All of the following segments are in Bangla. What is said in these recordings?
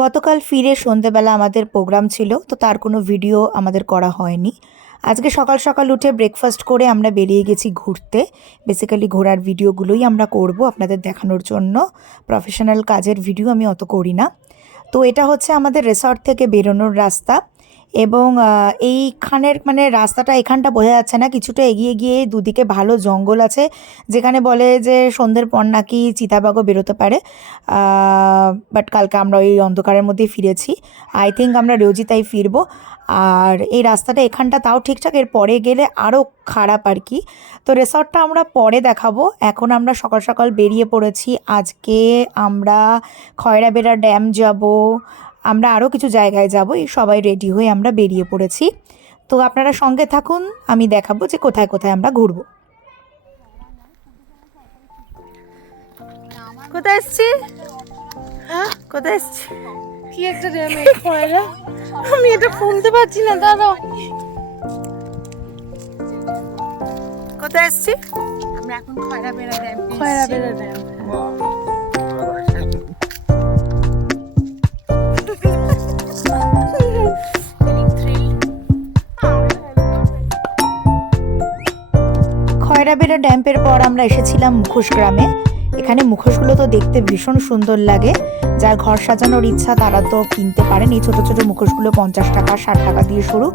গতকাল ফিরে সন্ধেবেলা আমাদের প্রোগ্রাম ছিল, তো তার কোনো ভিডিও আমাদের করা হয়নি। আজকে সকাল সকাল উঠে ব্রেকফাস্ট করে আমরা বেরিয়ে গেছি ঘুরতে। বেসিক্যালি ঘোরার ভিডিওগুলোই আমরা করব আপনাদের দেখানোর জন্য। প্রফেশনাল কাজের ভিডিও আমি অত করি না। তো এটা হচ্ছে আমাদের রিসর্ট থেকে বেরোনোর রাস্তা এবং এইখানের মানে রাস্তাটা এখানটা বোঝা যাচ্ছে না, কিছুটা এগিয়ে গিয়ে দুদিকে ভালো জঙ্গল আছে, যেখানে বলে যে সন্ধ্যের পর নাকি চিতাবাঘও বেরোতে পারে। বাট কালকে আমরা ওই অন্ধকারের মধ্যেই ফিরেছি। আই থিঙ্ক আমরা রোজই তাই ফিরবো। আর এই রাস্তাটা এখানটা তাও ঠিকঠাক, এর পরে গেলে আরও খারাপ আর কি। তো রিসর্টটা আমরা পরে দেখাবো। এখন আমরা সকাল সকাল বেরিয়ে পড়েছি। আজকে আমরা খয়রাবেড়া ড্যাম যাব, আমরা আরও কিছু জায়গায় যাব। এই সবাই রেডি হয়ে আমরা বেরিয়ে পড়েছি। তো আপনারা সঙ্গে থাকুন, আমি দেখাবো যে কোথায় কোথায় আমরা ঘুরবো। কোথায় এসছি? হ্যাঁ কোথায় এসছি? কি একটা ড্যামেজ খয়রা, আমি এটা খুলতে পারছি না, দাঁড়াও। কোথায় এসছি? আমরা এখন খয়রাবেড়া ড্যাম খয়রাবেড়া ড্যাম্পের পর আমরা এসেছিলাম মুখোশ গ্রামে। এখানে মুখোশগুলো তো দেখতে ভীষণ সুন্দর লাগে। যার ঘর সাজানোর ইচ্ছা তারা তো কিনতে পারেন। এই ছোটো ছোটো মুখোশগুলো 50 টাকা 60 টাকা দিয়ে শুরু,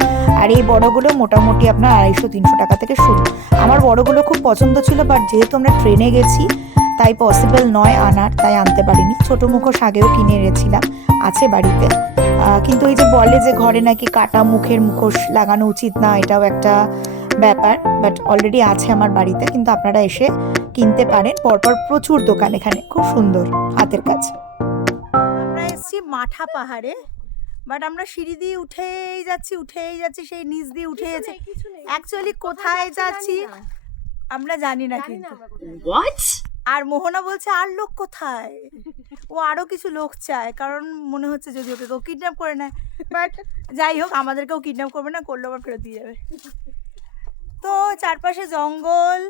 আর এই বড়গুলো মোটামুটি আপনার 250-300 টাকা থেকে শুরু। আমার বড়গুলো খুব পছন্দ ছিল, বাট যেহেতু আমরা ট্রেনে গেছি তাই পসিবল নয় আনার, তাই আনতে পারিনি। ছোটো মুখোশ আগেও কিনে এনেছিলাম, আছে বাড়িতে। কিন্তু এই যে বলে যে ঘরে নাকি কাটা মুখের মুখোশ লাগানো উচিত না, এটাও একটা ব্যাপার। বাট অলরেডি আছে আমার বাড়িতে, কিন্তু আপনারা এসে কিনতে পারেন। পরপর প্রচুর দোকান এখানে, খুব সুন্দর হাতের কাজ। আমরা এসেছি মাঠা পাহাড়ে, বাট আমরা সিঁড়ি দিয়ে উঠেই যাচ্ছি, সেই নিচ দিয়ে উঠে যাচ্ছি। অ্যাকচুয়ালি কোথায় যাচ্ছি আমরা জানি না কিন্তু। আর মোহনা বলছে আর লোক কোথায়, ও আরো কিছু লোক চায়, কারণ মনে হচ্ছে যদি ওকে কেউ কিডন্যাপ করে নেয়। বাট যাই হোক, আমাদেরকেও কিডন্যাপ করবে না, করলে আবার ফেরত দিয়ে যাবে। তো চারপাশে জঙ্গল,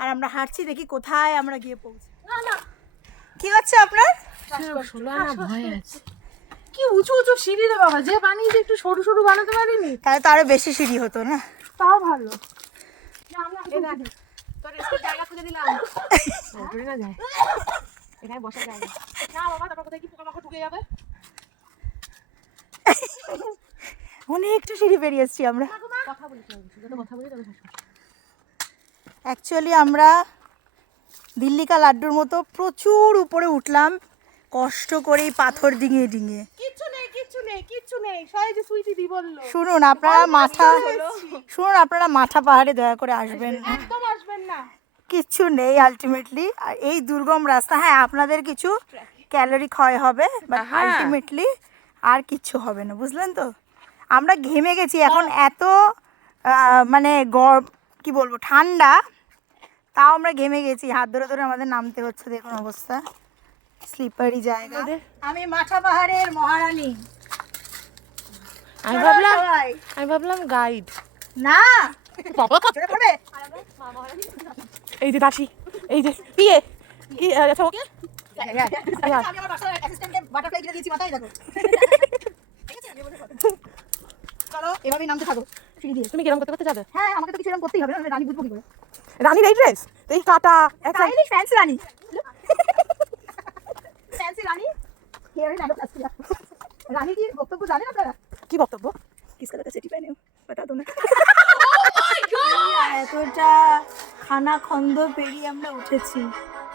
আর আমরা হাঁটছি, দেখি কোথায় আমরা গিয়ে পৌঁছি। কি হচ্ছে আপনার? ভয় আছে। কি উঁচু উঁচু সিঁড়ি রে বাবা, যে বানিয়েছে একটু সরু সরু বানাতে পারিনি? তাহলে তো আরো বেশি সিঁড়ি হতো না? তাও ভালো। তোর একটু জায়গা খুঁজে দিলাম, ঘুরে না যায় এখানে বসা যায় না। না বাবা, তারপর কোথায় কি পোকামাকড় ঢুকে যাবে। অনেকটা সিঁড়ি পেরিয়ে এসেছি আমরা। কথা বলি তবে অ্যাকচুয়ালি আমরা দিল্লিকা লাড্ডুর মতো প্রচুর উপরে উঠলাম, কষ্ট করেই পাথর ডিঙিয়ে ডিঙিয়ে। কিচ্ছু নেই সবাই যে সুইটি দি বললো। শুনুন আপনারা মাঠা পাহাড়ে দয়া করে আসবেন না, একদম আসবেন না। কিচ্ছু নেই আলটিমেটলি। আর এই দুর্গম রাস্তা, হ্যাঁ আপনাদের কিছু ক্যালোরি ক্ষয় হবে, বাট আলটিমেটলি আর কিচ্ছু হবে না, বুঝলেন তো? আমরা ঘেমে গেছি এখন, এত মানে কি বলবো ঠান্ডা, তাও আমরা ঘেমে গেছি। হাত ধরে ধরে আমাদের নামতে হচ্ছে, দেখুন অবস্থা, স্লিপারি জায়গা। আমি মাঠা পাহাড়ের মহারানী। আমি ভাবলাম গাইড। না বাবা চলে পড়বে। এই যে দাসী, এই যে পিয়ে কি আচ্ছা ওকে আমি আমার বাসার অ্যাসিস্ট্যান্টকে বাটারফ্লাই কিনে দিয়েছি, মাথায় দেখো। চলো এভাবেই নামতে থাকো সিঁড়ি দিয়ে। তুমি কিরকম করতে যাবে? হ্যাঁ আমাকে তো কিছু এরকম করতেই হবে, না রানী বুঝবো কি করে? রানীর এই ড্রেস, এই কাটা stylish fancy Rani, fancy Rani. Hair and plastic Rani কি বক্তব্য জানেন আপনারা? কি বক্তব্য? किस कलर का सेटी पहने हो बता दो ना। এতটা খানা খন্দ পেরিয়ে আমরা উঠেছি,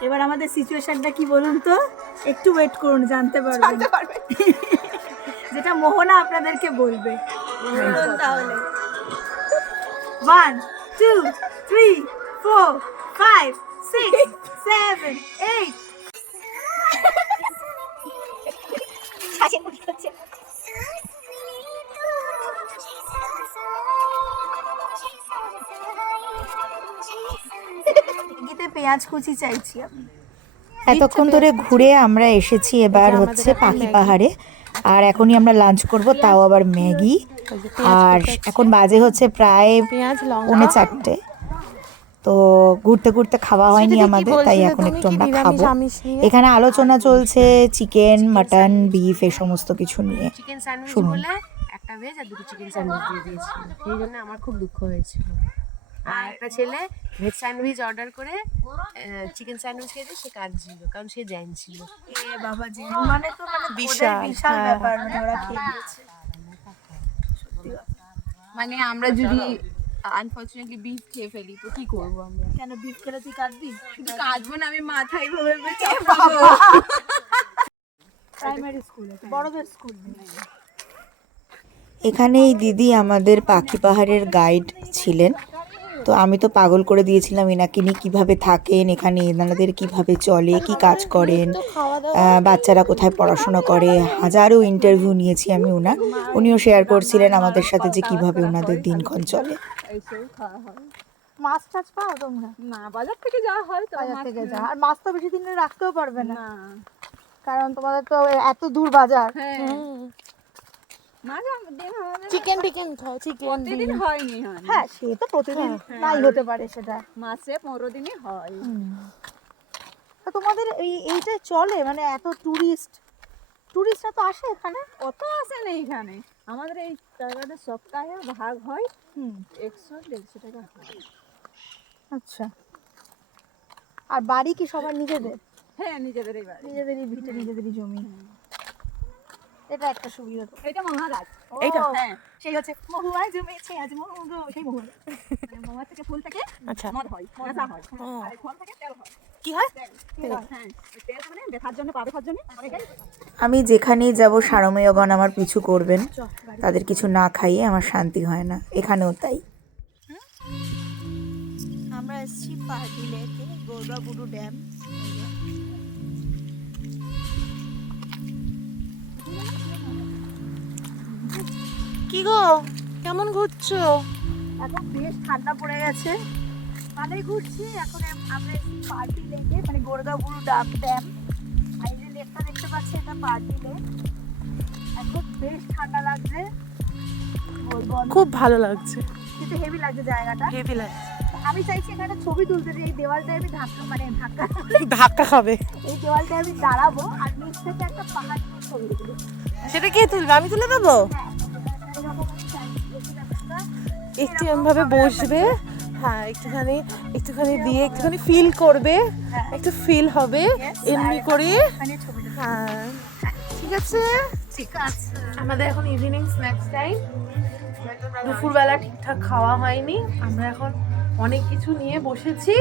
এবার আমাদের সিচুয়েশনটা কি বলুন তো? একটু ওয়েট করুন, জানতে পারবেন যেটা মোহনা আপনাদেরকে বলবে। বলুন তাহলে 1 2 3 4 5 6 7 8 গিতে পেঁয়াজ কুচি চাইছি আমি। এতক্ষণ ধরে ঘুরে আমরা এসেছি এবার হচ্ছে পাখি পাহাড়ে, আর এখনই আমরা লাঞ্চ করব, তাও আবার ম্যাগি। আর এখন বাজে হচ্ছে প্রায় 4:30। তো ঘুরতে ঘুরতে খাওয়া হয়নি আমাদের, তাই এখন একটু আমরা খাবো। এখানে আলোচনা চলছে চিকেন, মাটন, বিফ এই সমস্ত কিছু নিয়ে। চিকেন স্যান্ডউইচ শুনুন। বলে একটা ভেজ আর দুটো চিকেন স্যান্ডউইচ দিয়ে দিয়েছিল, সেই জন্য আমার খুব দুঃখ হয়েছিল। আর একটা ছেলে ভেজ স্যান্ডউইচ অর্ডার করে চিকেন স্যান্ডউইচ খেতে সে কাঁদছিল, কারণ সে জৈন ছিল। বাবা যে মানে তো মানে বিশাল বিশাল ব্যাপার, মানে ওরা খেয়ে দিয়েছে। মানে আমরা যদি আনফরচুনেটলি বিফ খেয়ে ফেলি তো কি করবো আমরা? কেন বিফ খেলে তুই কাটবি? শুধু কাটবো না, আমি মাথায় ভাবে চাপাবো। প্রাইমারি স্কুলে, বড়দের স্কুল। এখানে এই দিদি আমাদের পাখি পাহাড়ের গাইড ছিলেন। তো আমি তো পাগল করে দিয়েছিলাম এনাকে নিয়ে, কীভাবে থাকেন এখানে, এনাদের কিভাবে চলে, কি কাজ করেন, বাচ্চারা কোথায় পড়াশোনা করে, হাজারো ইন্টারভিউ নিয়েছি আমি ওনার। উনিও শেয়ার করছিলেন আমাদের সাথে যে কিভাবে ওনাদের দিনক্ষণ চলে। এইসব খাওয়া হয় মাছ টাছ পাও তোমরা? না, বাজার থেকে যাওয়া হয় তো। বাজার থেকে যা, আর মাছ তো বেশি দিন রাখতেও পারবে না, না, কারণ তোমাদের তো এত দূর বাজার। হ্যাঁ মাঝে দিন হয় না, চিকেন টিকেন খাও, চিকেন প্রতিদিন হয়নি হয়। হ্যাঁ সে তো প্রতিদিন নাই হতে পারে সেটা। মাসে 15 দিনই হয়। তো তোমাদের এইটা চলে, মানে এত টুরিস্টরা তো আসে এখানে? কত আসে না এখানে, আমাদের এই জায়গাটা সপ্তাহে ভাগ হয় 100-150 টাকা হয়। আচ্ছা, আর বাড়ি কি সবার নিজেদের? হ্যাঁ, নিজেদেরই বাড়ি। নিজেদেরই ভিটে, নিজেদেরই জমি। এটা একটা সুবিধা তো। এটা মহারাজ। এইটা? হ্যাঁ, সেই হচ্ছে মহুয়ায় জমেছে আজ মহুগো, সেই মহুয়া। মানে মহুয়া থেকে ফুল থেকে আচ্ছা মদ হয়, নেশা হয়। আর ফল থেকে তেল হয়। কি হয়? তেল, হ্যাঁ। ওই তেল মানে ব্যথার জন্য, পা ব্যথার জন্য অনেকেই। আমি যেখানেই যাব সারমেয়গণ আমার পিছু করবেন, তাদের কিছু না খাইয়ে আমার শান্তি হয় না, এখানেও তাই। আমরা এসেছি পাহাড়ি লেকে, গোরগাবুরু ড্যাম। কি গো, কেমন ঘুরছো? এখন বেশ ঠান্ডা পড়ে গেছে, ভালোই ঘুরছি। এখন আমরা এসেছি পার্টি লেকে, মানে গোরগাবুরু ড্যাম। আর এই যে লেকটা দেখতে পাচ্ছি, এটা পার্টি লেক। এখন বেশ ঠান্ডা লাগছে, বলবো না। খুব ভালো লাগছে, কিন্তু হেভি লাগছে জায়গাটা। হেভি লাগছে। আমি চাইছি এখানে ছবি তুলতে, যে এই দেওয়ালটায় আমি ধাক্কা ধাক্কা খাবে। এই দেওয়ালটায় আমি দাঁড়াবো আর নিচ থেকে একটা পাহাড় ছবি তুলবো। সেটা কে তুলবে? আমি তুলে দেবো। হ্যাঁ, এরকম আমি চাইছি, এসে ব্যাপারটা একটু এমনভাবে বসবে, হ্যাঁ একটুখানি দিয়ে একটুখানি ফিল করবে, একটু ফিল হবে এমনি করে। এখানে ছবিটা। হ্যাঁ ঠিক আছে। ঠিক আছে। আমাদের এখন ইভিনিং স্ন্যাক্স টাইম। দুপুরবেলা ঠিকঠাক খাওয়া হয়নি, আমরা এখন অনেক কিছু নিয়ে বসেছি।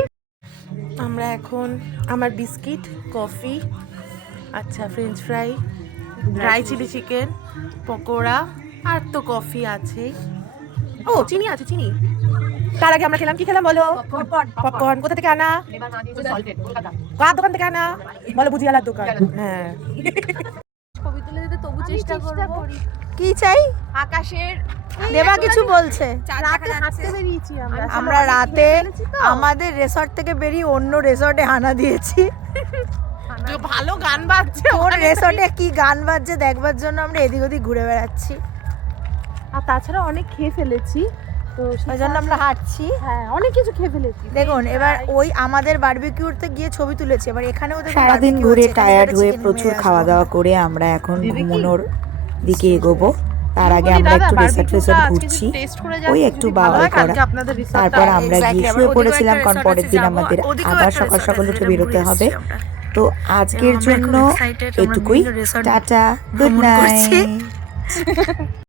আমরা এখন আমার বিস্কিট, কফি, আচ্ছা french fry, dry chilli chicken, pakora, আর তো কফি আছেই। ও চিনি আছে, চিনি। তার আগে আমরা খেলাম, কি খেলাম বলো? পপকর্ন। কোথা থেকে আনা? এবার না দিয়েছে সল্টেড, কলকাতা। কার দোকান থেকে আনা? বলো বুঝিয়ালার দোকান। হ্যাঁ ছবি তুলে দিতে তবু চেষ্টা করব। কি চাই? আকাশের দেবা কিছু বলছে। রাতে হাঁটতে বেরিয়েছি আমরা। আমরা রাতে আমাদের রেসর্ট থেকে বেরিয়ে অন্য রেসর্টে হানা দিয়েছি। ভালো গান বাজছে কোন রেসর্টে কি গান বাজছে দেখবার জন্য আমরা এদিক ওদিক ঘুরে বেড়াচ্ছি। আর তাছাড়া অনেক খেয়ে ফেলেছি, তো ওই জন্য আমরা হাঁটছি। হ্যাঁ অনেক কিছু খেয়ে ফেলেছি। দেখুন এবার ওই আমাদের বারবিকিউতে গিয়ে ছবি তুলেছি, এবার এখানেও সারাদিন ঘুরে টায়ার্ড হয়ে প্রচুর খাওয়া দাওয়া করে আমরা এখন ঘুমানোর দিকে এগোবো। তার আগে আমরা একটু রেসর্ট ঘুরছি, ওই একটু বাওয়াল করা। তারপর আমরা গিয়ে শুয়ে পড়েছিলাম, কারণ পরের দিন আমাদের আবার সকাল সকাল উঠে বেরোতে হবে। তো আজকের জন্য এটুকুই, টাটা, গুড নাইট।